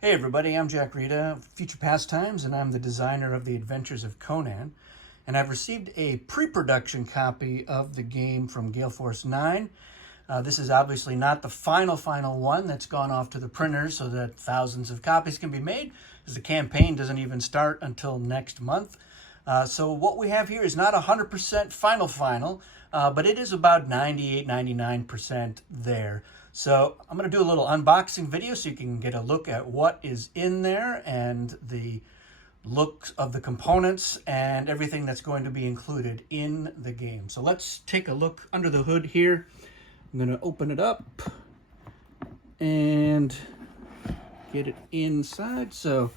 Hey everybody, I'm Jack Rita of Future Pastimes, and I'm the designer of the Adventures of Conan. And I've received a pre-production copy of the game from Gale Force 9. This is obviously not the final one that's gone off to the printers so that thousands of copies can be made, because the campaign doesn't even start until next month. So what we have here is not 100% final, but it is about 98, 99% there. So I'm going to do a little unboxing video so you can get a look at what is in there and the look of the components and everything that's going to be included in the game. So let's take a look under the hood here. I'm going to open it up and get it inside. So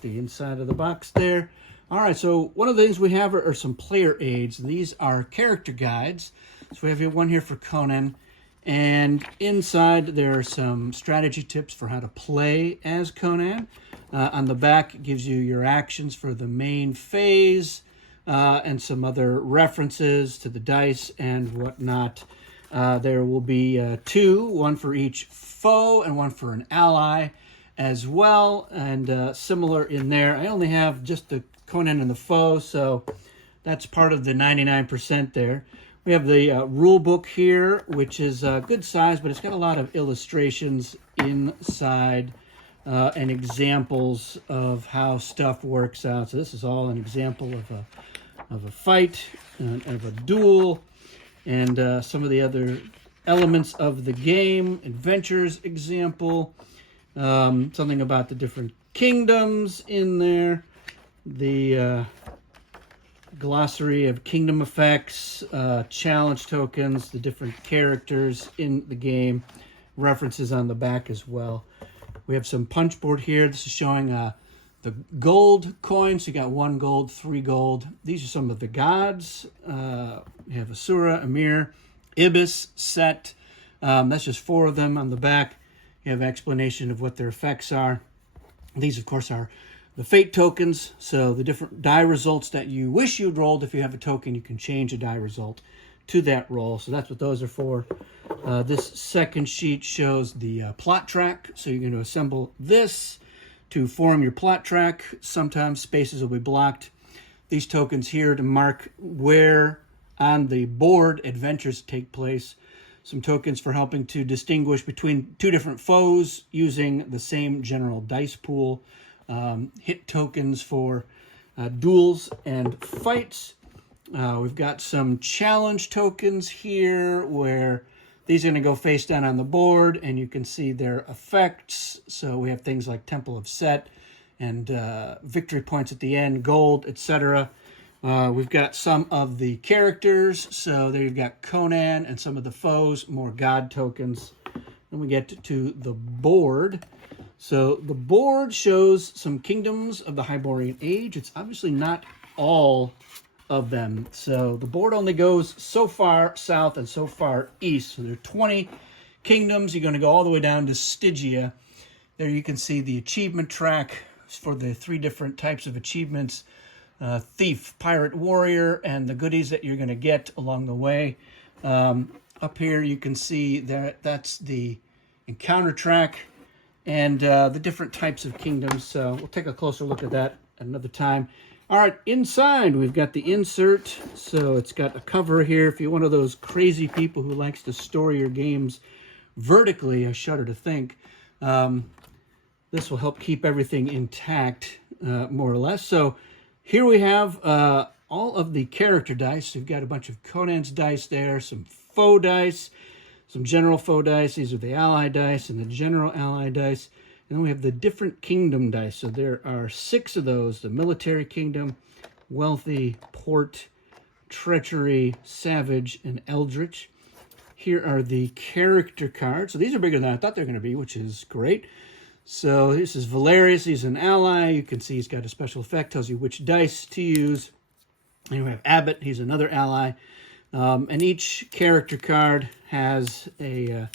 the inside of the box there. All right, so one of the things we have are some player aids. These are character guides. So we have one here for Conan. And inside there are some strategy tips for how to play as Conan. On the back, it gives you your actions for the main phase and some other references to the dice and whatnot. There will be two, one for each foe and one for an ally as well. And similar in there, I only have just the Conan and the foe, so that's part of the 99% there. We have the rule book here, which is good size, but it's got a lot of illustrations inside and examples of how stuff works out. So this is all an example of a fight, of a duel, and some of the other elements of the game. Adventures example, something about the different kingdoms in there, the glossary of kingdom effects, challenge tokens, the different characters in the game, references on the back as well. We have some punch board here. This is showing the gold coins. You got 1 gold, 3 gold. These are some of the gods. You have Asura, Amir, Ibis, Set. That's just 4 of them on the back. You have explanation of what their effects are. These, of course, are the fate tokens, so the different die results that you wish you'd rolled. If you have a token, you can change a die result to that roll. So that's what those are for. This second sheet shows the plot track. So you're going to assemble this to form your plot track. Sometimes spaces will be blocked. These tokens here to mark where on the board adventures take place. Some tokens for helping to distinguish between 2 different foes using the same general dice pool. Hit tokens for duels and fights. We've got some challenge tokens here where these are going to go face down on the board and you can see their effects. So we have things like Temple of Set and victory points at the end, gold, etc. We've got some of the characters. So there you've got Conan and some of the foes, more god tokens. Then we get to the board. So the board shows some kingdoms of the Hyborian Age. It's obviously not all of them. So the board only goes so far south and so far east. So there are 20 kingdoms. You're going to go all the way down to Stygia. There you can see the achievement track for the 3 different types of achievements. Thief, Pirate, Warrior, and the goodies that you're going to get along the way. Up here you can see that that's the encounter track and the different types of kingdoms. So we'll take a closer look at that at another time. All right, inside we've got the insert. So it's got a cover here. If you're one of those crazy people who likes to store your games vertically, I shudder to think, this will help keep everything intact, more or less. So here we have all of the character dice. You've got a bunch of Conan's dice there, some foe dice, some general foe dice. These are the ally dice and the general ally dice. And then we have the different kingdom dice. So there are 6 of those: the military kingdom, wealthy, port, treachery, savage, and eldritch. Here are the character cards. So these are bigger than I thought they were going to be, which is great. So this is Valerius. He's an ally. You can see he's got a special effect, tells you which dice to use. And we have Abbott. He's another ally. And each character card has a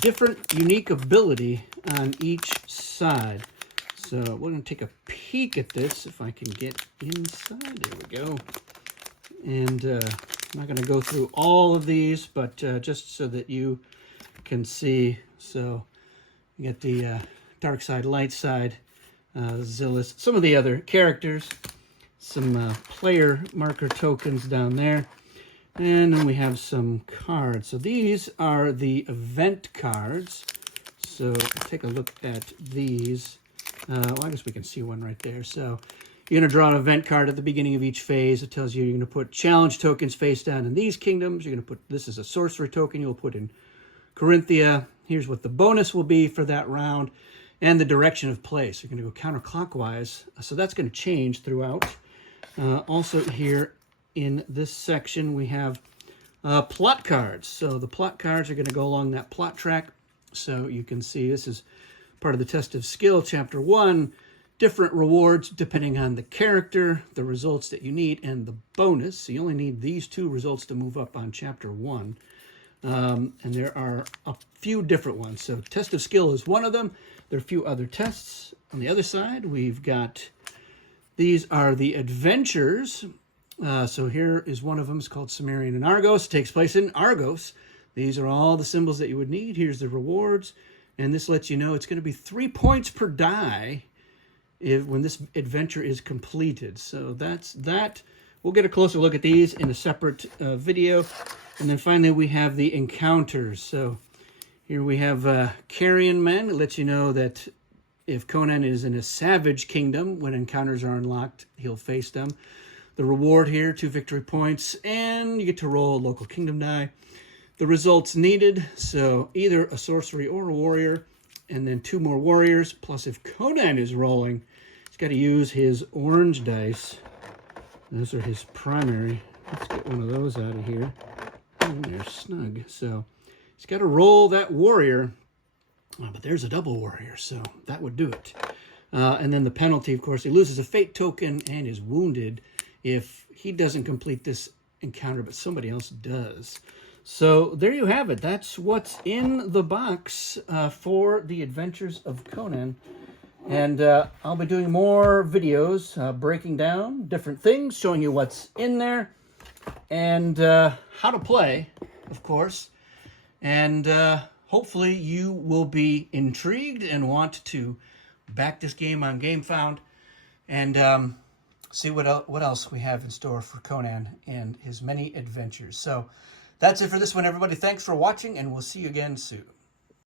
different unique ability on each side. So we're going to take a peek at this if I can get inside. There we go. And I'm not going to go through all of these, but just so that you can see. So you get the dark side, light side, Zillus, some of the other characters, some player marker tokens down there, and then we have some cards. So these are the event cards. So take a look at these. Well, I guess we can see one right there. So you're going to draw an event card at the beginning of each phase. It tells you you're going to put challenge tokens face down in these kingdoms. You're going to put, this is a sorcery token you'll put in Corinthia. Here's what the bonus will be for that round, and the direction of play. So you're going to go counterclockwise. So that's going to change throughout. Also here in this section, we have plot cards. So the plot cards are going to go along that plot track. So you can see this is part of the test of skill, chapter 1. Different rewards depending on the character, the results that you need, and the bonus. So you only need these 2 results to move up on chapter 1. And there are a few different ones. So test of skill is one of them. There are a few other tests. On the other side, we've got, these are the adventures. So here is one of them. It's called Sumerian and Argos. It takes place in Argos. These are all the symbols that you would need. Here's the rewards. And this lets you know it's going to be 3 points per die when this adventure is completed. So that's that. We'll get a closer look at these in a separate video. And then finally we have the encounters. So here we have Carrion Men. It lets you know that if Conan is in a savage kingdom, when encounters are unlocked, he'll face them. The reward here, 2 victory points, and you get to roll a local kingdom die. The results needed, so either a sorcery or a warrior, and then 2 more warriors. Plus, if Conan is rolling, he's got to use his orange dice. Those are his primary. Let's get one of those out of here. Oh, they're snug. So he's got to roll that warrior. Oh, but there's a double warrior, so that would do it. And then the penalty, of course, he loses a fate token and is wounded if he doesn't complete this encounter, but somebody else does. So there you have it. That's what's in the box for the Adventures of Conan. And I'll be doing more videos breaking down different things, showing you what's in there, and how to play, of course. And hopefully you will be intrigued and want to back this game on GameFound and see what else we have in store for Conan and his many adventures. So that's it for this one, everybody. Thanks for watching, and we'll see you again soon.